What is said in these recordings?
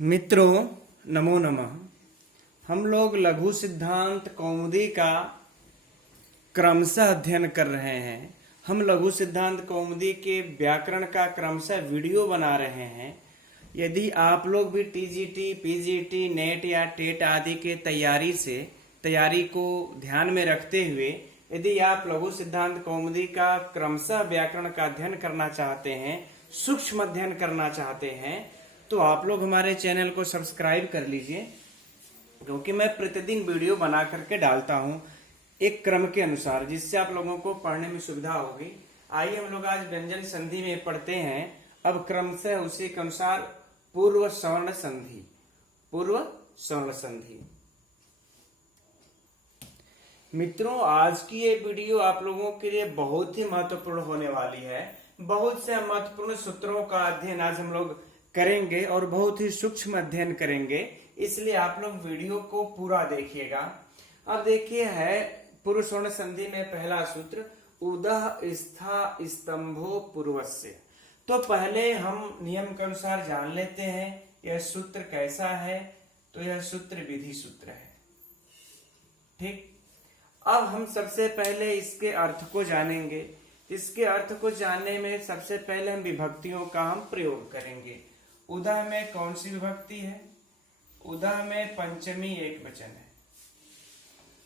मित्रों, नमो नमः। हम लोग लघु सिद्धांत कौमुदी का क्रमशः अध्ययन कर रहे हैं। हम लघु सिद्धांत कौमुदी के व्याकरण का क्रमशः वीडियो बना रहे हैं। यदि आप लोग भी टीजीटी, पीजीटी, नेट या टेट आदि के तैयारी को ध्यान में रखते हुए यदि आप लघु सिद्धांत कौमुदी का क्रमशः व्याकरण का अध्ययन करना चाहते हैं, सूक्ष्म अध्ययन करना चाहते हैं, तो आप लोग हमारे चैनल को सब्सक्राइब कर लीजिए, क्योंकि मैं प्रतिदिन वीडियो बना करके डालता हूं एक क्रम के अनुसार, जिससे आप लोगों को पढ़ने में सुविधा होगी। आइए हम लोग आज व्यंजन संधि में पढ़ते हैं। अब क्रमशः उसी के अनुसार पूर्व सवर्ण संधि। मित्रों, आज की ये वीडियो आप लोगों के लिए बहुत ही महत्वपूर्ण होने वाली है। बहुत से महत्वपूर्ण सूत्रों का अध्ययन आज हम लोग करेंगे और बहुत ही सूक्ष्म अध्ययन करेंगे, इसलिए आप लोग वीडियो को पूरा देखिएगा। अब देखिए, है पूर्व सवर्ण संधि में पहला सूत्र उदः स्था स्तंभो पूर्वस्य। तो पहले हम नियम के अनुसार जान लेते हैं यह सूत्र कैसा है। तो यह सूत्र विधि सूत्र है, ठीक। अब हम सबसे पहले इसके अर्थ को जानेंगे। इसके अर्थ को जानने में सबसे पहले हम विभक्तियों का हम प्रयोग करेंगे। उदः में कौन सी विभक्ति है? उदः में पंचमी एक वचन है।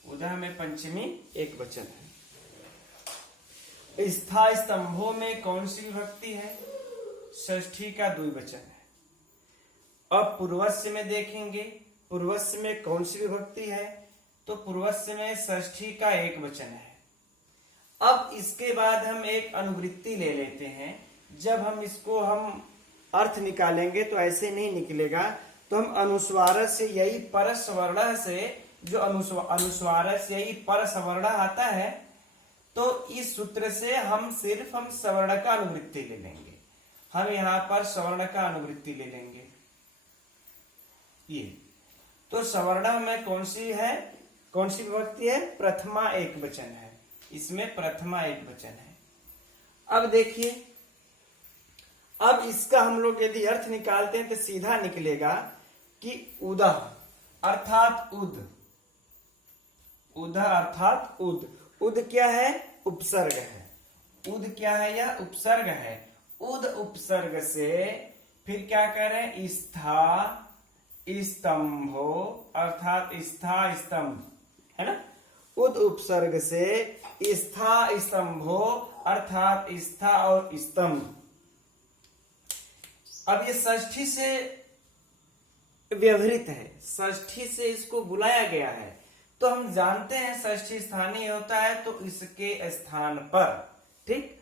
उदः में पंचमी एक वचन है। स्था स्तंभों में कौन सी विभक्ति है? षष्ठी का द्विवचन है। अब पूर्वस्य में देखेंगे, पूर्वस्य में कौन सी विभक्ति है? तो पूर्वस्य में षष्ठी का एक वचन है। अब इसके बाद हम एक अनुवृत्ति ले लेते हैं। जब हम इसको अर्थ निकालेंगे तो ऐसे नहीं निकलेगा, तो हम अनुस्वार से यही पर सवर्ण से, जो अनुस्वार से यही पर सवर्ण आता है, तो इस सूत्र से हम सिर्फ सवर्ण का अनुवृत्ति ले लेंगे। हम यहाँ पर सवर्ण का अनुवृत्ति ले लेंगे। ये तो सवर्ण में कौन सी विभक्ति है? प्रथमा एक वचन है। इसमें प्रथमा एक वचन है। अब देखिए, अब इसका हम लोग यदि अर्थ निकालते हैं तो सीधा निकलेगा कि उदः अर्थात उद। उदः अर्थात उद। उद क्या है? उपसर्ग है। उद क्या है? यह उपसर्ग है। उद उपसर्ग से फिर क्या करें? स्था स्तंभो अर्थात स्था स्तंभ, है ना। उद उपसर्ग से स्था स्तंभो अर्थात स्था और स्तंभ। अब ये षष्ठी से व्यवहृत है, षष्ठी से इसको बुलाया गया है। तो हम जानते हैं षष्ठी स्थानीय होता है, तो इसके स्थान पर, ठीक,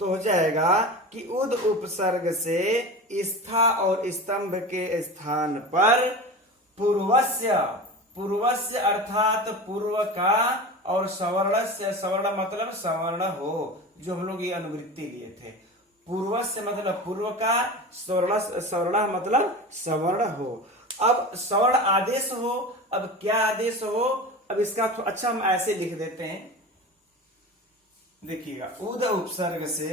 तो हो जाएगा कि उद उपसर्ग से स्था और स्तंभ के स्थान पर पूर्वस्य अर्थात पूर्व का, और सवर्णस्य, सवर्ण मतलब सवर्ण हो, जो हम लोग ये अनुवृत्ति लिए थे। पूर्वस्य मतलब पूर्व का, सवर्ण मतलब सवर्ण हो। अब सवर्ण आदेश हो। अब क्या आदेश हो? अब इसका अच्छा हम ऐसे लिख देते हैं, देखिएगा। उद उपसर्ग से,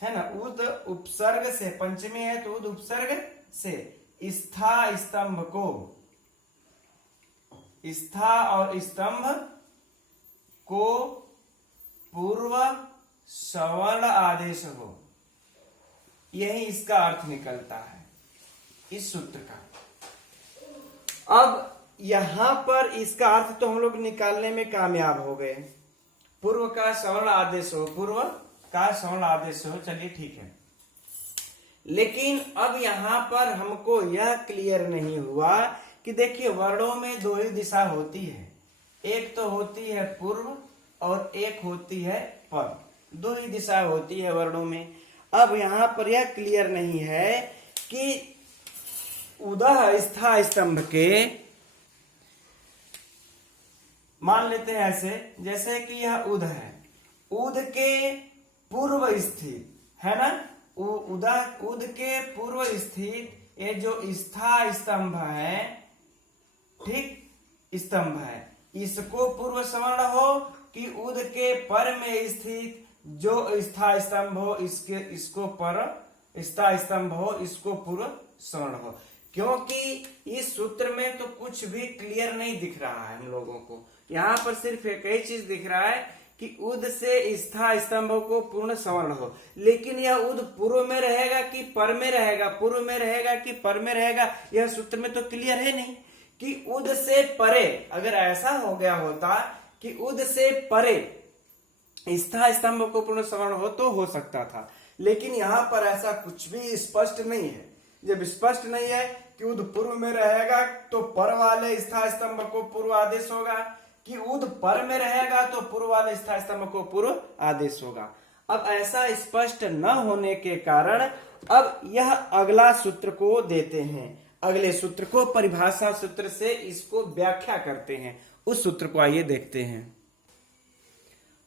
है ना, उद उपसर्ग से, पंचमी है तो उद उपसर्ग से स्था स्तंभ को, स्था और स्तंभ को पूर्व सवर्ण आदेश हो। यही इसका अर्थ निकलता है इस सूत्र का। अब यहां पर इसका अर्थ तो हम लोग निकालने में कामयाब हो गए। पूर्व का सवर्ण आदेश हो, पूर्व का सवर्ण आदेश हो, चलिए ठीक है। लेकिन अब यहां पर हमको यह क्लियर नहीं हुआ कि देखिए, वर्णों में दो ही दिशा होती है। एक तो होती है पूर्व और एक होती है पर। दो ही दिशा होती है वर्णों में। अब यहां पर यह क्लियर नहीं है कि उदः स्था स्तंभ के, मान लेते हैं ऐसे, जैसे कि यह उद है, उद के पूर्व स्थित, है ना, उद के पूर्व स्थित ये जो स्था स्तंभ है, ठीक, स्तंभ है, इसको पूर्व सवर्ण हो कि उद के पर में स्थित जो स्था स्तंभ हो, इसको पर स्था स्तंभ हो, इसको पूर्व सवर्ण हो। क्योंकि इस सूत्र में तो कुछ भी क्लियर नहीं दिख रहा है हम लोगों को। यहाँ पर सिर्फ एक ही चीज दिख रहा है कि उद से स्था स्तंभ को पूर्ण सवर्ण हो, लेकिन यह उद पूर्व में रहेगा कि पर में रहेगा, पूर्व में रहेगा कि पर में रहेगा, यह सूत्र में तो क्लियर है नहीं। कि उद से परे, अगर ऐसा हो गया होता कि उद से परे स्था स्तंभ को पूर्ण सवर्ण हो तो हो सकता था, लेकिन यहाँ पर ऐसा कुछ भी स्पष्ट नहीं है। जब स्पष्ट नहीं है कि उद पूर्व में रहेगा तो पर वाले स्था स्तंभ को पूर्व आदेश होगा, कि उद पर में रहेगा तो पूर्व वाले स्था स्तंभ को पूर्व आदेश होगा। अब ऐसा स्पष्ट न होने के कारण अब यह अगला सूत्र को देते हैं, अगले सूत्र को परिभाषा सूत्र से इसको व्याख्या करते हैं। उस सूत्र को आइए देखते हैं।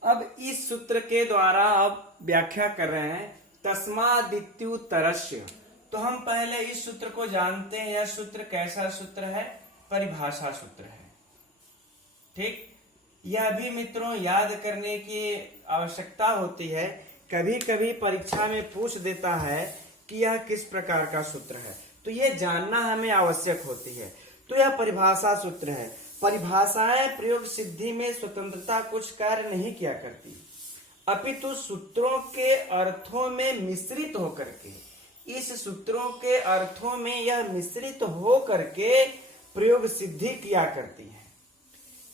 अब इस सूत्र के द्वारा अब व्याख्या कर रहे हैं तस्मादित्युत्तरस्य। तो हम पहले इस सूत्र को जानते हैं। यह सूत्र कैसा सूत्र है? परिभाषा सूत्र है। ठीक, यह भी मित्रों याद करने की आवश्यकता होती है। कभी कभी परीक्षा में पूछ देता है कि यह किस प्रकार का सूत्र है, तो यह जानना हमें आवश्यक होती है। तो यह परिभाषा सूत्र है। परिभाषाएं प्रयोग सिद्धि में स्वतंत्रता कुछ कार्य नहीं किया करती, अपितु सूत्रों के अर्थों में मिश्रित होकर के, इस सूत्रों के अर्थों में यह मिश्रित हो करके प्रयोग सिद्धि किया करती है।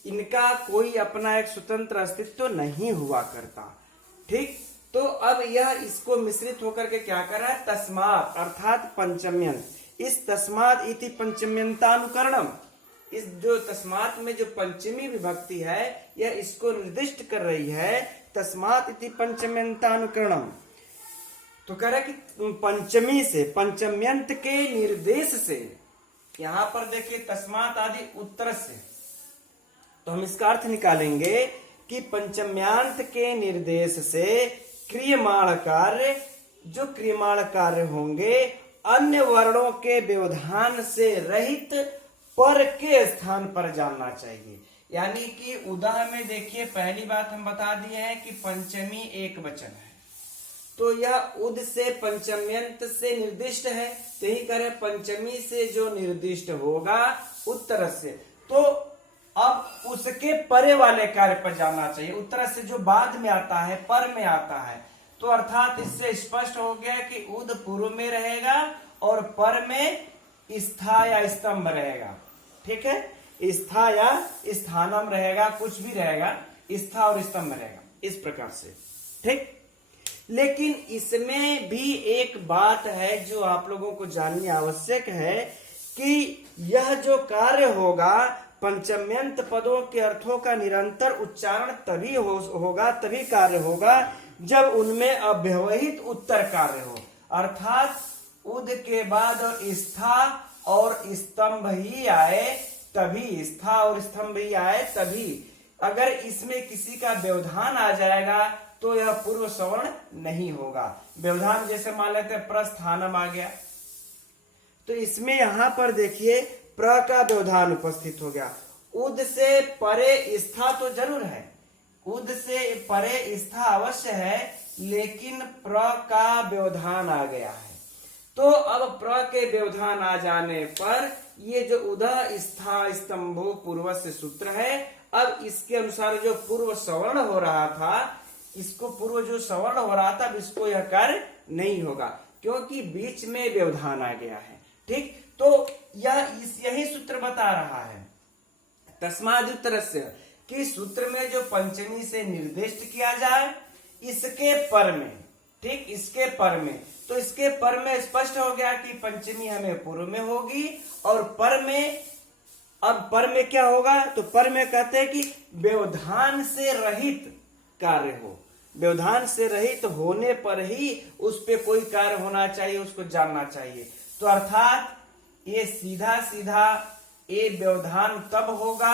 इनका कोई अपना एक स्वतंत्र अस्तित्व नहीं हुआ करता। ठीक, तो अब यह इसको मिश्रित होकर के क्या कर रहा है? तस्मात् अर्थात पंचम्यंत, इस तस्मात् इति पंचम्यंतानुकरणम, इस जो तस्मात् में जो पंचमी विभक्ति है यह इसको निर्दिष्ट कर रही है। तस्मात् इति पंचम्यंतानुकरणम, तो कह रहा है कि पंचमी से, पंचम्यंत के निर्देश से, यहां पर देखिए तस्मात् आदि उत्तर से, तो हम इसका अर्थ निकालेंगे कि पंचम्यांत के निर्देश से क्रियमाण कार्य, जो क्रियमाण कार्य होंगे अन्य वर्णों के व्यवधान से रहित पर के स्थान पर जानना चाहिए। यानी कि उदाहरण में देखिए, पहली बात हम बता दिए हैं कि पंचमी एक वचन है, तो यह उद से पंचम्यंत से निर्दिष्ट है, तो यही करें पंचमी से जो निर्दिष्ट होगा उत्तर से, तो अब उसके परे वाले कार्य पर जाना चाहिए। उत्तर से जो बाद में आता है, पर में आता है, तो अर्थात इससे स्पष्ट हो गया कि उद पूर्व में रहेगा और पर में स्था या स्तंभ रहेगा। ठीक है, स्था या स्थानम रहेगा, कुछ भी रहेगा, स्था और स्तंभ रहेगा, इस प्रकार से। ठीक, लेकिन इसमें भी एक बात है जो आप लोगों को जाननी आवश्यक है कि यह जो कार्य होगा, पंचम्यंत पदों के अर्थों का निरंतर उच्चारण तभी होगा, तभी कार्य होगा जब उनमें अव्यवहित उत्तर कार्य हो, अर्थात उद के बाद स्था और स्तंभ ही आए तभी, स्था और स्तंभ ही आए तभी। अगर इसमें किसी का व्यवधान आ जाएगा तो यह पूर्व सवर्ण नहीं होगा। व्यवधान जैसे मान लेते हैं प्रस्थानम आ गया, तो इसमें यहां पर देखिए प्र का व्यवधान उपस्थित हो गया। उद से परे स्था तो जरूर है, उद से परे स्था अवश्य है, लेकिन प्र का व्यवधान आ गया है। तो अब प्र के व्यवधान आ जाने पर ये जो उदा स्था स्तंभो पूर्व से सूत्र है, अब इसके अनुसार जो पूर्व सवर्ण हो रहा था, इसको पूर्व जो सवर्ण हो रहा था, अब इसको यह कार्य नहीं होगा क्योंकि बीच में व्यवधान आ गया है। ठीक, तो यही सूत्र बता रहा है तस्मादुत्तरस्य, कि सूत्र में जो पंचमी से निर्दिष्ट किया जाए इसके पर में, ठीक, इसके पर में, तो इसके पर में स्पष्ट हो गया कि पंचमी हमें पूर्व में होगी और पर में, अब पर में क्या होगा, तो पर में कहते हैं कि व्यवधान से रहित कार्य हो, व्यवधान से रहित होने पर ही उस पे कोई कार्य होना चाहिए, उसको जानना चाहिए। तो अर्थात ये सीधा सीधा ये व्यवधान तब होगा,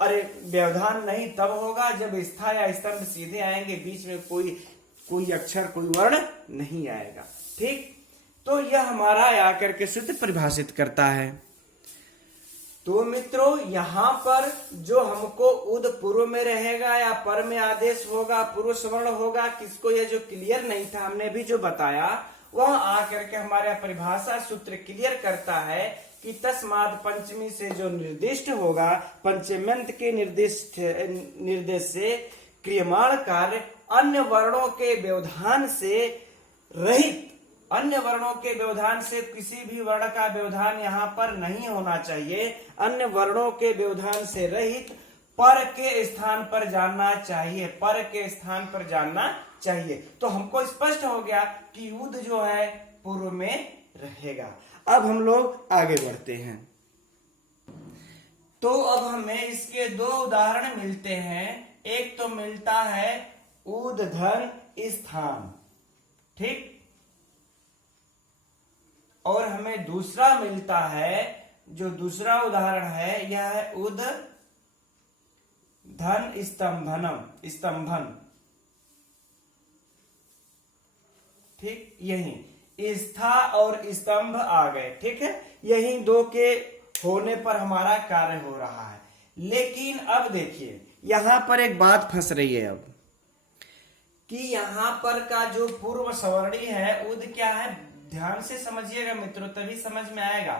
अरे व्यवधान नहीं तब होगा जब स्था या स्तंभ सीधे आएंगे, बीच में कोई अक्षर कोई वर्ण नहीं आएगा। ठीक, तो यह हमारा आकर के सूत्र परिभाषित करता है। तो मित्रों यहाँ पर जो हमको उद पूर्व में रहेगा या पर में आदेश होगा, पूर्व सवर्ण होगा, किसको यह जो क्लियर नहीं था हमने भी जो बताया, वह आकर के हमारे परिभाषा सूत्र क्लियर करता है कि तस्माद पंचमी से जो निर्दिष्ट होगा, पंचम्यंत के निर्देश से क्रियमाण कार्य अन्य वर्णों के व्यवधान से रहित, अन्य वर्णों के व्यवधान से किसी भी वर्ण का व्यवधान यहाँ पर नहीं होना चाहिए, अन्य वर्णों के व्यवधान से रहित पर के स्थान पर जानना चाहिए, पर के स्थान पर जानना चाहिए। तो हमको स्पष्ट हो गया कि युद्ध जो है पूर्व में रहेगा। अब हम लोग आगे बढ़ते हैं। तो अब हमें इसके दो उदाहरण मिलते हैं। एक तो मिलता है ऊर्ध्वधन स्थान, ठीक, और हमें दूसरा मिलता है, जो दूसरा उदाहरण है यह है ऊर्ध्वधन स्तंभन, ठीक, यही स्था और स्तंभ आ गए, ठीक है, यही दो के होने पर हमारा कार्य हो रहा है। लेकिन अब देखिए यहां पर एक बात फंस रही है अब, कि यहां पर का जो पूर्व सवर्णी है उद क्या है, ध्यान से समझिएगा मित्रों तभी समझ में आएगा।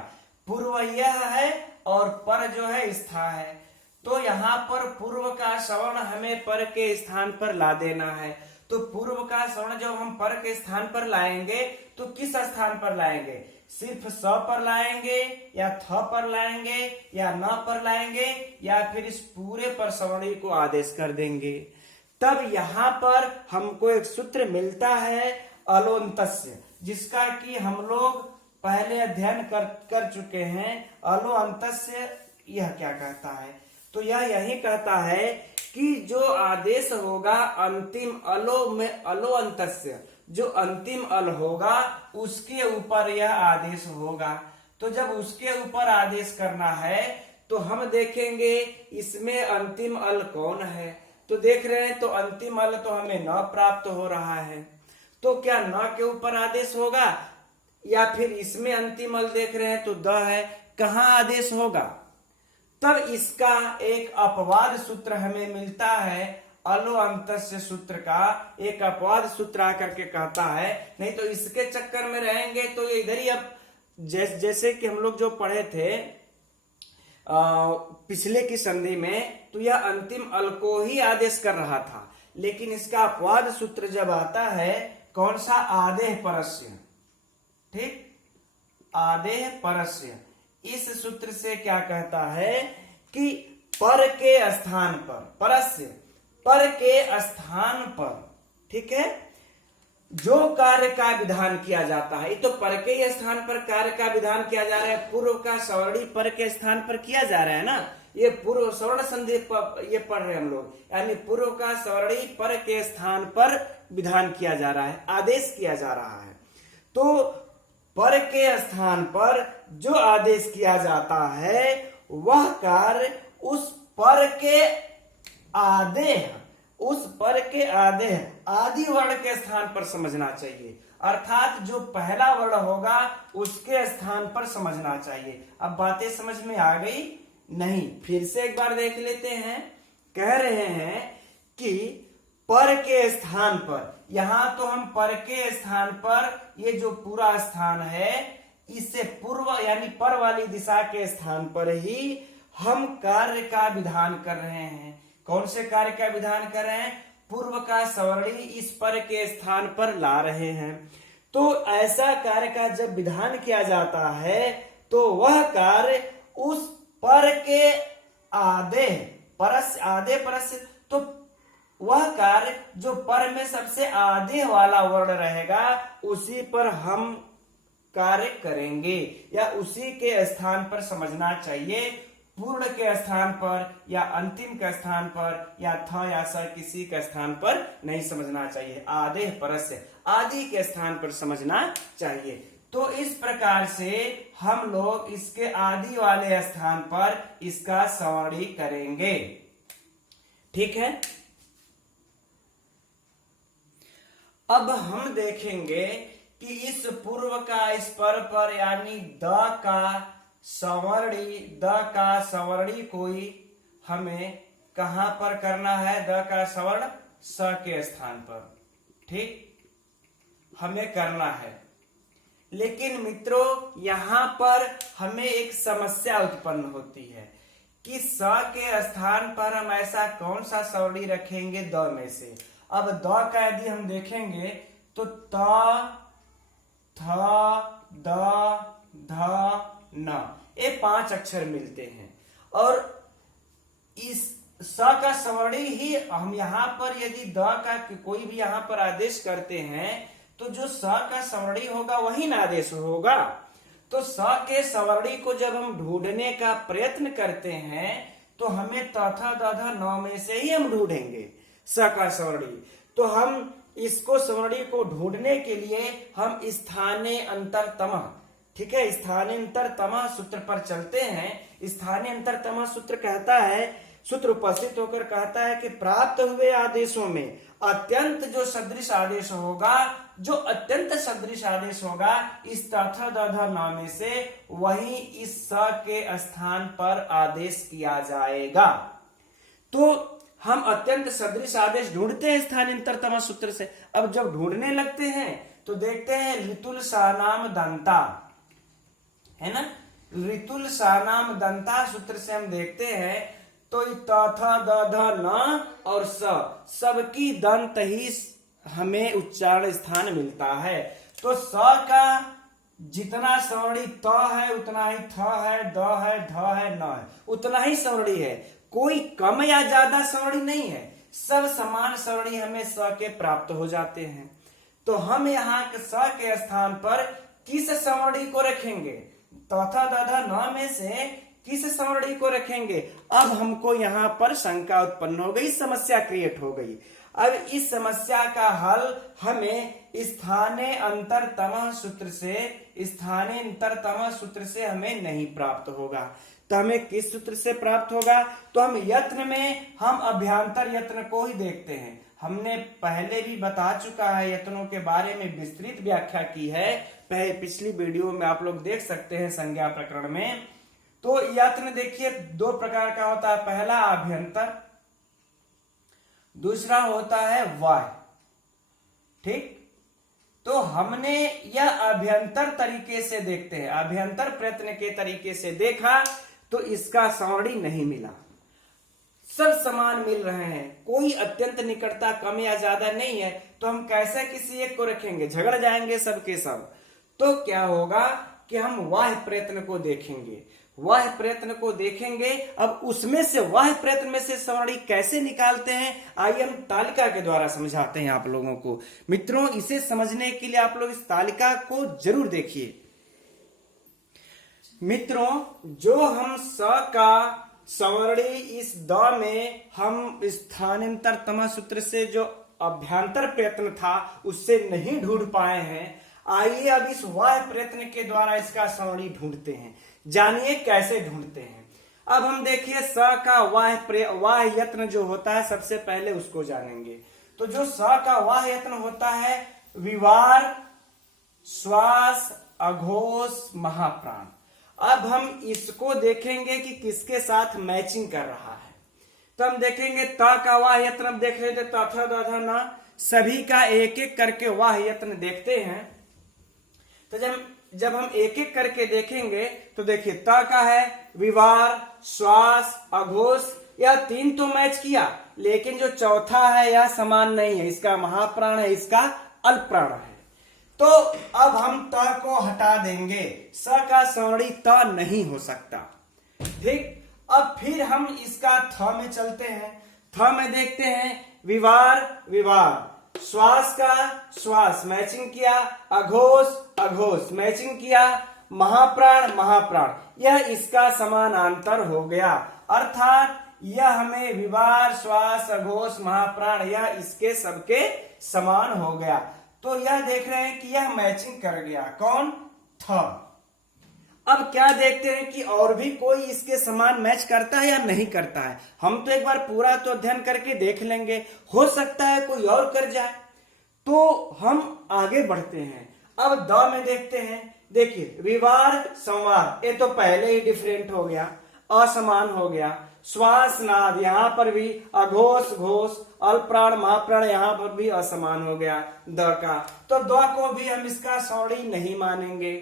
पूर्व यह है और पर जो है स्था है। तो यहाँ पर पूर्व का सवर्ण हमें पर के स्थान पर ला देना है। तो पूर्व का सवर्ण जब हम पर के स्थान पर लाएंगे तो किस स्थान पर लाएंगे, सिर्फ स पर लाएंगे या थ पर लाएंगे या न पर लाएंगे या फिर इस पूरे पर सवर्णी को आदेश कर देंगे। तब यहाँ पर हमको एक सूत्र मिलता है अलोन्तस्य, जिसका कि हम लोग पहले अध्ययन कर चुके हैं। अलोअंतस्य यह क्या कहता है, तो यह यही कहता है कि जो आदेश होगा अंतिम अलो में अलोअंतस्य, जो अंतिम अल होगा उसके ऊपर यह आदेश होगा। तो जब उसके ऊपर आदेश करना है तो हम देखेंगे इसमें अंतिम अल कौन है। तो देख रहे हैं तो अंतिम अल तो हमें न प्राप्त हो रहा है। तो क्या न के ऊपर आदेश होगा या फिर इसमें अंतिम अल देख रहे हैं तो द है, कहां आदेश होगा। तब इसका एक अपवाद सूत्र हमें मिलता है, अलोअंतस्य सूत्र का एक अपवाद सूत्र आकर के कहता है। नहीं तो इसके चक्कर में रहेंगे तो ये इधर ही, अब जैसे कि हम लोग जो पढ़े थे पिछले की संधि में, तो यह अंतिम अल को ही आदेश कर रहा था। लेकिन इसका अपवाद सूत्र जब आता है, कौन सा, आदेह परस्य, ठीक, आदेह परस्य, इस सूत्र से क्या कहता है कि पर के स्थान पर, परस्य, पर के स्थान पर, ठीक है, जो कार्य का विधान किया जाता है, तो पर के स्थान पर कार्य का विधान किया जा रहा है। पूर्व का सवर्णी पर के स्थान पर किया जा रहा है ना, ये पूर्व सवर्ण संधि ये पढ़ रहे हैं हम लोग, यानी पूर्व का सवर्णी पर के स्थान पर विधान किया जा रहा है, आदेश किया जा रहा है। तो पर के स्थान पर जो आदेश किया जाता है वह कार्य उस पर के आदेश, उस पर के आदेश आदि वर्ण के स्थान पर समझना चाहिए। अर्थात जो पहला वर्ण होगा उसके स्थान पर समझना चाहिए। अब बातें समझ में आ गई नहीं, फिर से एक बार देख लेते हैं। कह रहे हैं कि पर के स्थान पर, यहां तो हम पर के स्थान पर, ये जो पूरा स्थान है इससे पूर्व यानी पर वाली दिशा के स्थान पर ही हम कार्य का विधान कर रहे हैं। कौन से कार्य का विधान कर रहे हैं, पूर्व का सवर्णी इस पर के स्थान पर ला रहे हैं। तो ऐसा कार्य का जब विधान किया जाता है तो वह कार्य उस पर के आधे परस्य, आधे परस्य, तो वह कार्य जो पर में सबसे आधे वाला वर्ण रहेगा उसी पर हम कार्य करेंगे, या उसी के स्थान पर समझना चाहिए। पूर्ण के स्थान पर या अंतिम के स्थान पर या थ या स किसी के स्थान पर नहीं समझना चाहिए। आदेह परस्य, आदि के स्थान पर समझना चाहिए। तो इस प्रकार से हम लोग इसके आदि वाले स्थान पर इसका सवर्णी करेंगे, ठीक है। अब हम देखेंगे कि इस पूर्व का इस पर यानी द का सवर्णी कोई हमें कहां पर करना है, द का सवर्ण स के स्थान पर, ठीक, हमें करना है। लेकिन मित्रों यहाँ पर हमें एक समस्या उत्पन्न होती है कि स के स्थान पर हम ऐसा कौन सा सवर्णी रखेंगे द में से। अब द का यदि हम देखेंगे तो त, थ, द, ध, न, ये 5 अक्षर मिलते हैं और इस स का सवर्णी ही हम यहाँ पर यदि द का कोई भी यहाँ पर आदेश करते हैं तो जो स का सवर्णी होगा वही ना आदेश होगा। तो स के सवर्णी को जब हम ढूंढने का प्रयत्न करते हैं तो हमें तथा दधा न में से ही हम ढूंढेंगे स का सवर्णी। तो हम इसको सवर्णी को ढूंढने के लिए हम स्थाने अंतरतम, ठीक है, स्थाने अंतरतम सूत्र पर चलते हैं। स्थाने अंतरतम सूत्र कहता है, सूत्र उपस्थित होकर कहता है कि प्राप्त हुए आदेशों में अत्यंत जो सदृश आदेश होगा, जो अत्यंत सदृश आदेश होगा इस तथा दधा न में से वही इस स के स्थान पर आदेश किया जाएगा। तो हम अत्यंत सदृश आदेश ढूंढते हैं स्थानांतरतम सूत्र से। अब जब ढूंढने लगते हैं तो देखते हैं ऋतुल सानाम दंता, है ना, ऋतुल सानाम दंता सूत्र से हम देखते हैं तो तथा दध न और स सबकी दंत ही हमें उच्चारण स्थान मिलता है। तो स का जितना सवर्णी त है उतना ही थ है, द है, ध है, न है, उतना ही सवर्णी है। कोई कम या ज्यादा सवर्णी नहीं है, सब समान सवर्णी हमें स के प्राप्त हो जाते हैं। तो हम यहाँ स के स्थान पर किस सवर्णी को रखेंगे? तथा दधा न में से किस सवर्णी को रखेंगे? अब हमको यहाँ पर शंका उत्पन्न हो गई, समस्या क्रिएट हो गई। अब इस समस्या का हल हमें स्थाने अंतरतम सूत्र से हमें नहीं प्राप्त होगा। तो हमें किस सूत्र से प्राप्त होगा? तो हम यत्न में हम अभ्यांतर यत्न को ही देखते हैं। हमने पहले भी बता चुका है, यत्नों के बारे में विस्तृत व्याख्या की है, पिछली वीडियो में आप लोग देख सकते हैं संज्ञा प्रकरण में। तो यत्न देखिए 2 प्रकार का होता है, पहला अभ्यंतर, दूसरा होता है वाह्य, ठीक। तो हमने यह अभ्यंतर तरीके से देखते हैं, अभ्यंतर प्रयत्न के तरीके से देखा तो इसका सवर्णी नहीं मिला, सब समान मिल रहे हैं, कोई अत्यंत निकटता कम या ज्यादा नहीं है। तो हम कैसे किसी एक को रखेंगे? झगड़ जाएंगे सब के सब। तो क्या होगा कि हम वाह्य प्रयत्न को देखेंगे, वाह्य प्रयत्न को देखेंगे। अब उसमें से वाह्य प्रयत्न में से सवर्णी कैसे निकालते हैं, आइए हम तालिका के द्वारा समझाते हैं आप लोगों को। मित्रों, इसे समझने के लिए आप लोग इस तालिका को जरूर देखिए। मित्रों, जो हम स का सवर्णी इस द में हम स्थानांतरतम सूत्र से जो अभ्यांतर प्रयत्न था उससे नहीं ढूंढ पाए हैं, आइए अब इस वाह्य प्रयत्न के द्वारा इसका सवर्णी ढूंढते हैं। जानिए कैसे ढूंढते हैं। अब हम देखिए स का वाह्य यत्न जो होता है, सबसे पहले उसको जानेंगे। तो जो स का वाह्य यत्न होता है, विवार, श्वास, अघोष, महाप्राण। अब हम इसको देखेंगे कि किसके साथ मैचिंग कर रहा है। तो हम देखेंगे त का वाह्य यत्न, अब देख रहे थे तथा दधा न, सभी का एक एक करके वाह्य यत्न देखते हैं। तो जब हम एक एक करके देखेंगे तो देखिए त का है विवार, श्वास, अघोष, यह 3 तो मैच किया, लेकिन जो चौथा है यह समान नहीं है, इसका महाप्राण है, इसका अल्पप्राण है। तो अब हम त को हटा देंगे, स का सवर्णी त नहीं हो सकता, ठीक। अब फिर हम इसका थ में चलते हैं। थ में देखते हैं विवार, विवार, श्वास का श्वास मैचिंग किया, अघोष, अघोष मैचिंग किया, महाप्राण, महाप्राण, यह इसका समानांतर हो गया। अर्थात यह हमें विवार, श्वास, अघोष, महाप्राण, यह इसके सबके समान हो गया। तो यह देख रहे हैं कि यह मैचिंग कर गया, कौन? थ। अब क्या देखते हैं कि और भी कोई इसके समान मैच करता है या नहीं करता है। हम तो एक बार पूरा तो अध्ययन करके देख लेंगे, हो सकता है कोई और कर जाए। तो हम आगे बढ़ते हैं। अब द में देखते हैं, देखिए विवार, संवार, ये तो पहले ही डिफरेंट हो गया। असमान हो गया। श्वास नाद यहाँ पर भी अघोष घोष, अल्पप्राण महाप्राण यहाँ पर भी असमान हो गया द का। तो द को भी हम इसका सवर्णी नहीं मानेंगे।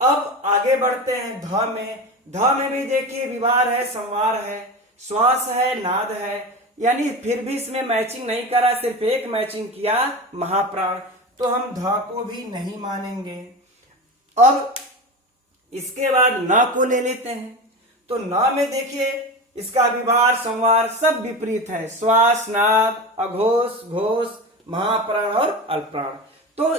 अब आगे बढ़ते हैं ध में। ध में भी देखिए विवार है, संवार है, श्वास है, नाद है, यानी फिर भी इसमें मैचिंग नहीं करा, सिर्फ एक मैचिंग किया महाप्राण, तो हम ध को भी नहीं मानेंगे। अब इसके बाद न को ले लेते हैं। तो न में देखिए इसका विवार संवार सब विपरीत है, श्वास नाद अघोष घोष महाप्राण और अल्पप्राण, तो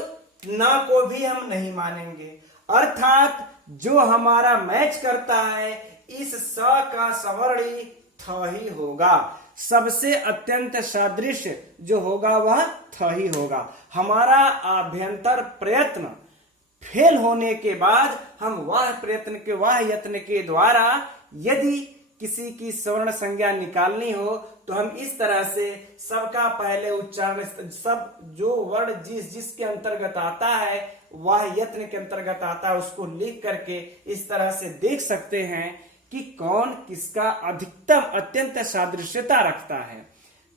न को भी हम नहीं मानेंगे। अर्थात जो हमारा मैच करता है इस स का सवर्णी थ ही होगा। सबसे अत्यंत सादृश्य जो होगा वह थ ही होगा। हमारा आभ्यंतर प्रयत्न फेल होने के बाद हम वह यत्न के द्वारा यदि किसी की स्वर्ण संज्ञा निकालनी हो तो हम इस तरह से सबका पहले उच्चारण, सब जो वर्ण जिसके अंतर्गत आता है वह यत्न के अंतर्गत आता है उसको लिख करके इस तरह से देख सकते हैं कि कौन किसका अधिकतम अत्यंत सादृश्यता रखता है।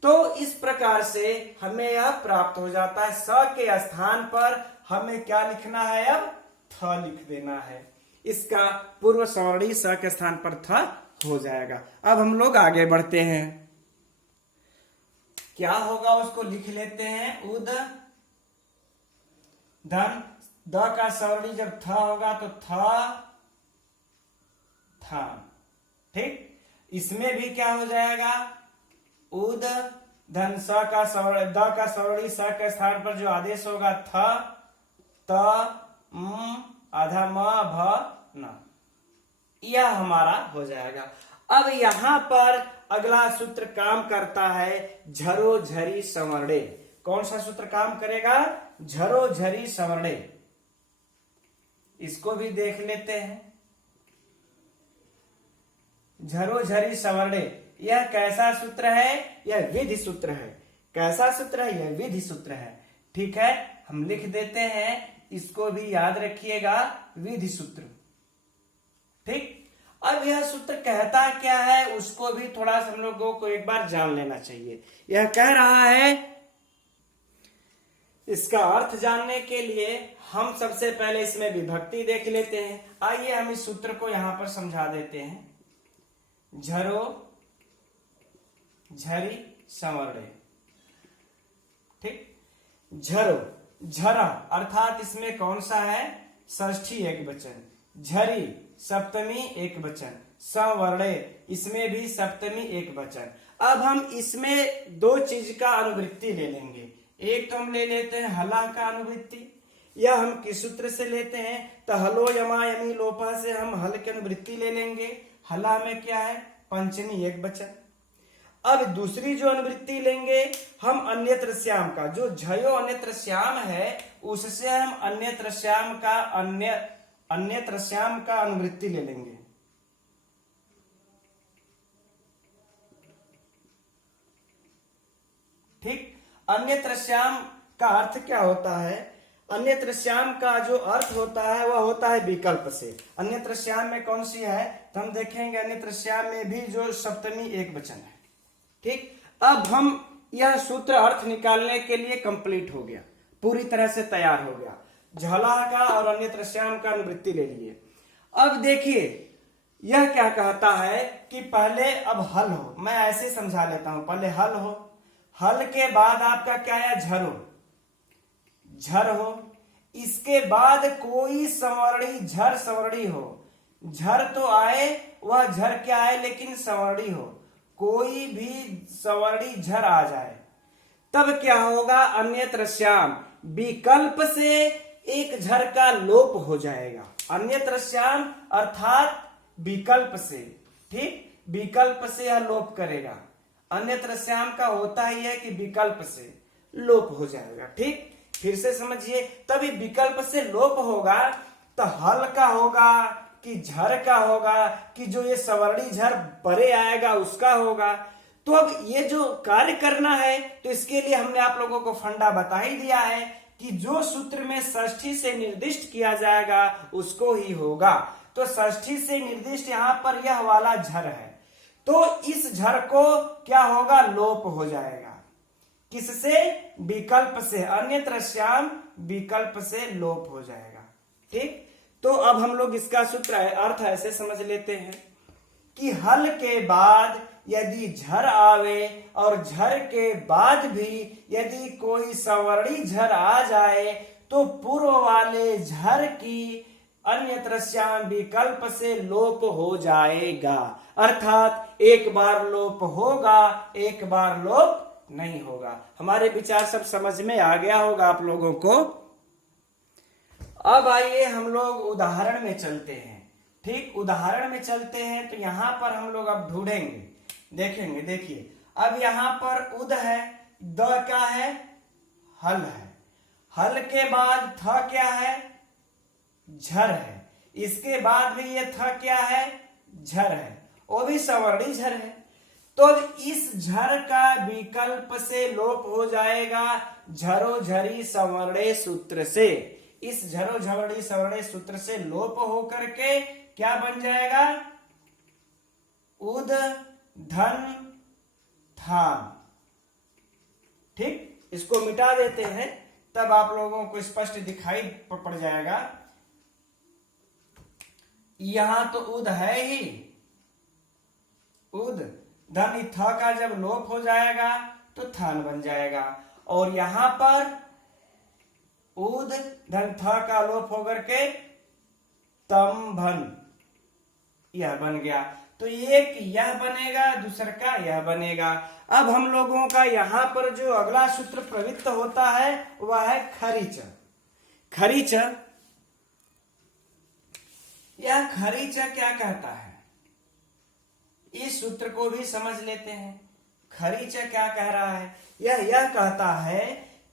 तो इस प्रकार से हमें यह प्राप्त हो जाता है। स के स्थान पर हमें क्या लिखना है, अब थ लिख देना है। इसका पूर्व सवर्णी स के स्थान पर थ हो जाएगा। अब हम लोग आगे बढ़ते हैं, क्या होगा उसको लिख लेते हैं। उद धन द का सवर्णी जब थ होगा तो थ थान, ठीक। इसमें भी क्या हो जाएगा, उद धन स का सवर्णी, द का सवर्णी स के स्थान पर जो आदेश होगा थ त आधा म भ न, यह हमारा हो जाएगा। अब यहां पर अगला सूत्र काम करता है झरो झरी संवर्णे। कौन सा सूत्र काम करेगा, झरो झरी संवर्णे। इसको भी देख लेते हैं। झरो झरी संवर्णे यह कैसा सूत्र है, यह विधि सूत्र है। कैसा सूत्र है, यह विधि सूत्र है, ठीक है। हम लिख देते हैं, इसको भी याद रखिएगा, विधि सूत्र, ठीक। अब यह सूत्र कहता क्या है उसको भी थोड़ा सा हम लोगों को एक बार जान लेना चाहिए। यह कह रहा है, इसका अर्थ जानने के लिए हम सबसे पहले इसमें विभक्ति देख लेते हैं। आइए हम इस सूत्र को यहां पर समझा देते हैं। झरो झरी संवर्णे, ठीक। झरो, झरा अर्थात इसमें कौन सा है, षष्ठी एक वचन, झरी सप्तमी एक वचन, संवर्णे इसमें भी सप्तमी एक वचन। अब हम इसमें दो चीज का अनुवृत्ति ले लेंगे। एक तो हम ले लेते हैं हला का अनुवृत्ति, यह हम किस सूत्र से लेते हैं, तो हलो यमा यमी लोपा से हम हल की अनुवृत्ति ले लेंगे। हला में क्या है, पंचमी एक वचन। अब दूसरी जो अनुवृत्ति लेंगे हम अन्यत्र श्याम का, जो झयो अन्यत्र श्याम है उससे हम अन्यत्र श्याम का अनुवृत्ति ले लेंगे, ठीक। अन्यत्र श्याम का अर्थ क्या होता है, अन्यत्र श्याम का जो अर्थ होता है वह होता है विकल्प से। अन्यत्र श्याम में कौन सी है, तो हम देखेंगे अन्यत्र श्याम में भी जो सप्तमी एक वचन है, ठीक। अब हम यह सूत्र अर्थ निकालने के लिए कंप्लीट हो गया, पूरी तरह से तैयार हो गया। झला का और अन्यत्र श्याम का अनुवृत्ति ले लिए। अब देखिए यह क्या कहता है कि पहले अब हल हो, मैं ऐसे समझा लेता हूं, पहले हल हो, हल के बाद आपका क्या है, झरो, झर हो, इसके बाद कोई संवर्णी झर संवर्णी हो, झर तो आए वह झर क्या आए लेकिन संवर्णी हो, कोई भी संवर्णी झर आ जाए तब क्या होगा, अन्यत्र श्याम विकल्प से एक झर का लोप हो जाएगा। अन्यत्र श्याम अर्थात विकल्प से, ठीक, विकल्प से यह लोप करेगा। अन्यत्र श्याम का होता ही है कि विकल्प से लोप हो जाएगा, ठीक। फिर से समझिए, तभी विकल्प से लोप होगा तो हल का होगा कि झर का होगा कि जो ये सवर्णी झर परे आएगा उसका होगा। तो अब ये जो कार्य करना है तो इसके लिए हमने आप लोगों को फंडा बता ही दिया है कि जो सूत्र में षष्ठी से निर्दिष्ट किया जाएगा उसको ही होगा। तो षष्ठी से निर्दिष्ट यहाँ पर यह वाला झर है, तो इस झर को क्या होगा, लोप हो जाएगा। किससे, विकल्प से, अन्यत्र श्याम विकल्प से लोप हो जाएगा। ठीक, तो अब हम लोग इसका सूत्र अर्थ ऐसे समझ लेते हैं कि हल के बाद यदि झर आवे और झर के बाद भी यदि कोई सवर्णी झर आ जाए तो पूर्व वाले झर की अन्यत्र श्याम विकल्प से लोप हो जाएगा। अर्थात एक बार लोप होगा, एक बार लोप नहीं होगा। हमारे विचार सब समझ में आ गया होगा आप लोगों को। अब आइए हम लोग उदाहरण में चलते हैं। ठीक, उदाहरण में चलते हैं तो यहां पर हम लोग अब ढूंढेंगे, देखेंगे। देखिए अब यहां पर उद है, द क्या है, हल है, हल के बाद थ क्या है, झर है, इसके बाद भी ये थ क्या है, झर है, वो भी सवर्णी झर है। तो इस झर का विकल्प से लोप हो जाएगा झरो झरी सवर्णे सूत्र से। इस झरो झरी सवर्णे सूत्र से लोप होकर के क्या बन जाएगा, उद धन थान। ठीक, इसको मिटा देते हैं तब आप लोगों को स्पष्ट दिखाई पड़ जाएगा। यहां तो उद है ही, उद धन थ का जब लोप हो जाएगा तो थान बन जाएगा, और यहां पर उद धन थ का लोप होकर के तम भन यह बन गया। तो एक यह बनेगा, दूसर का यह बनेगा। अब हम लोगों का यहां पर जो अगला सूत्र प्रवृत्त होता है वह है खरीच। खरीच, यह खरीच क्या कहता है, इस सूत्र को भी समझ लेते हैं। खरीच क्या कह रहा है, यह कहता है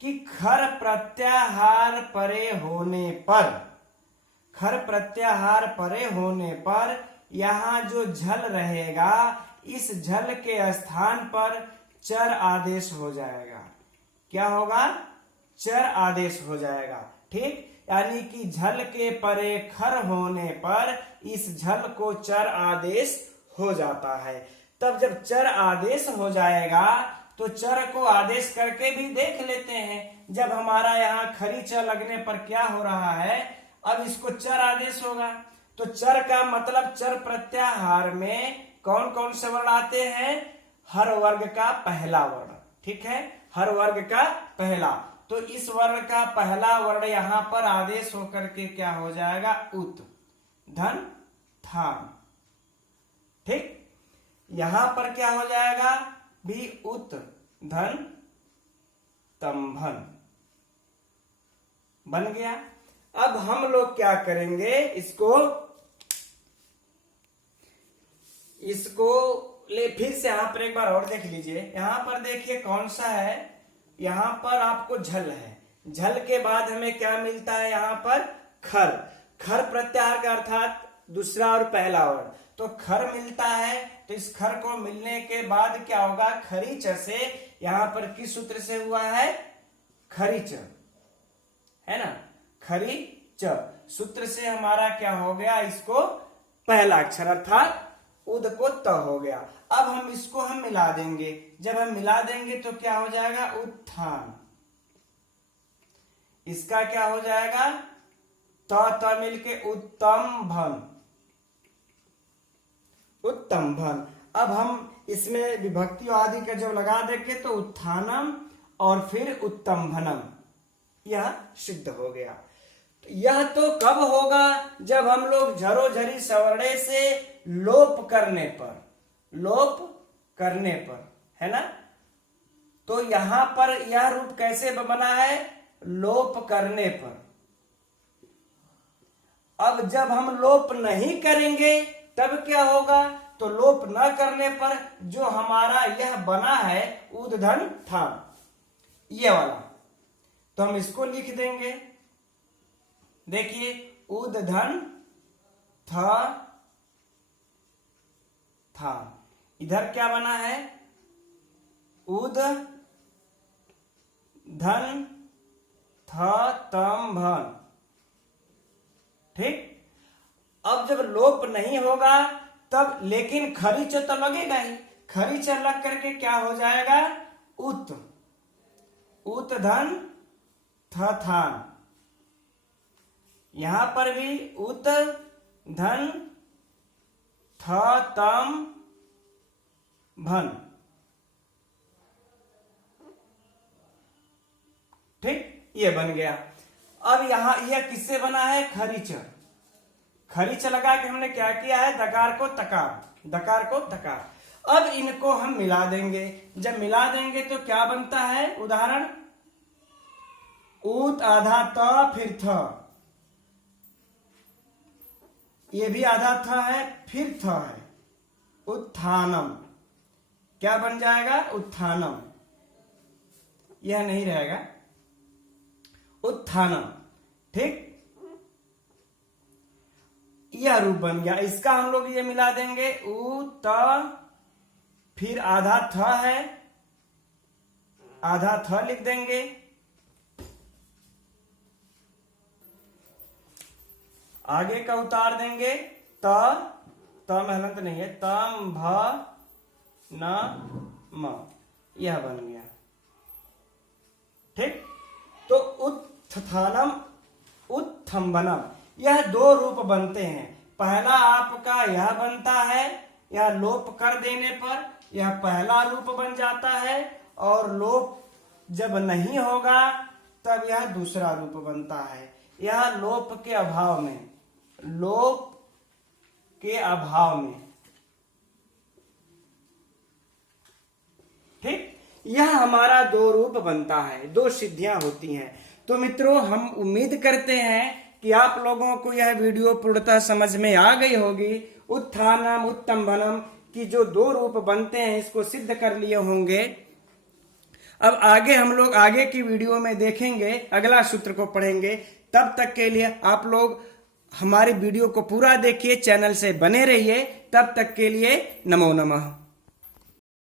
कि खर प्रत्याहार परे होने पर, खर प्रत्याहार परे होने पर यहाँ जो झल रहेगा इस झल के स्थान पर चर आदेश हो जाएगा। क्या होगा, चर आदेश हो जाएगा। ठीक, यानी कि झल के परे खर होने पर इस झल को चर आदेश हो जाता है। तब जब चर आदेश हो जाएगा तो चर को आदेश करके भी देख लेते हैं। जब हमारा यहाँ खरी च लगने पर क्या हो रहा है, अब इसको चर आदेश होगा। तो चर का मतलब चर प्रत्याहार में कौन कौन से वर्ण आते हैं, हर वर्ग का पहला वर्ण। ठीक है, हर वर्ग का पहला, तो इस वर्ण का पहला वर्ण यहाँ पर आदेश होकर के क्या हो जाएगा, उत धन थान। ठीक, यहां पर क्या हो जाएगा, भी उत धन तंभन बन गया। अब हम लोग क्या करेंगे, इसको ले फिर से यहां पर एक बार और देख लीजिए। यहां पर देखिए कौन सा है, यहां पर आपको झल है, झल के बाद हमें क्या मिलता है, यहां पर खर, खर प्रत्याहार का अर्थात दूसरा और पहला वर्ण, तो खर मिलता है। तो इस खर को मिलने के बाद क्या होगा, खरीच से, यहां पर किस सूत्र से हुआ है, खरीच है ना, खरीच सूत्र से हमारा क्या हो गया, इसको पहला अक्षर अर्थात उद को त हो गया। अब हम इसको हम मिला देंगे, जब हम मिला देंगे तो क्या हो जाएगा, उत्थान। इसका क्या हो जाएगा, त मिलके उत्तम भन, उत्तम भन। अब हम इसमें विभक्ति आदि का जब लगा देंगे तो उत्थानम और फिर उत्तम भनम, यह सिद्ध हो गया। तो यह तो कब होगा, जब हम लोग झरो झरी सवर्णे से लोप करने पर, लोप करने पर, है ना। तो यहां पर यह रूप कैसे बना है, लोप करने पर। अब जब हम लोप नहीं करेंगे तब क्या होगा, तो लोप न करने पर जो हमारा यह बना है उदधन था, ये वाला, तो हम इसको लिख देंगे। देखिए उदधन था, इधर क्या बना है, उद धन थ तम भन। ठीक, अब जब लोप नहीं होगा तब, लेकिन खरीच तो लगेगा ही, खरीच लग करके क्या हो जाएगा, उत, उत धन थ थान, यहां पर भी उत धन थ तम भन। ठीक, ये बन गया। अब यहां यह किससे बना है, खरीच, खरीच लगा के हमने क्या किया है, दकार को तकार, दकार को तकार। अब इनको हम मिला देंगे, जब मिला देंगे तो क्या बनता है, उदाहरण, उत आधा त फिर थ, ये भी आधा थ है फिर थ है, उत्थानम, क्या बन जाएगा, उत्थानम, यह नहीं रहेगा, उत्थानम। ठीक, यह रूप बन गया। इसका हम लोग ये मिला देंगे, उ त फिर आधा थ है, आधा थ लिख देंगे, आगे का उतार देंगे, त में हलंत नहीं है, तम भ न म, यह बन गया। ठीक, तो उत्थानम उत्थम्बनम, यह दो रूप बनते हैं। पहला आपका यह बनता है, यह लोप कर देने पर यह पहला रूप बन जाता है, और लोप जब नहीं होगा तब यह दूसरा रूप बनता है। यह लोप के अभाव में, लोप के अभाव में। ठीक, यह हमारा दो रूप बनता है, दो सिद्धियां होती हैं। तो मित्रों, हम उम्मीद करते हैं कि आप लोगों को यह वीडियो पूर्णतः समझ में आ गई होगी। उत्थानम उत्तम्भनम की जो दो रूप बनते हैं, इसको सिद्ध कर लिए होंगे। अब आगे हम लोग आगे की वीडियो में देखेंगे, अगला सूत्र को पढ़ेंगे। तब तक के लिए आप लोग हमारी वीडियो को पूरा देखिए, चैनल से बने रहिए। तब तक के लिए नमो नमः।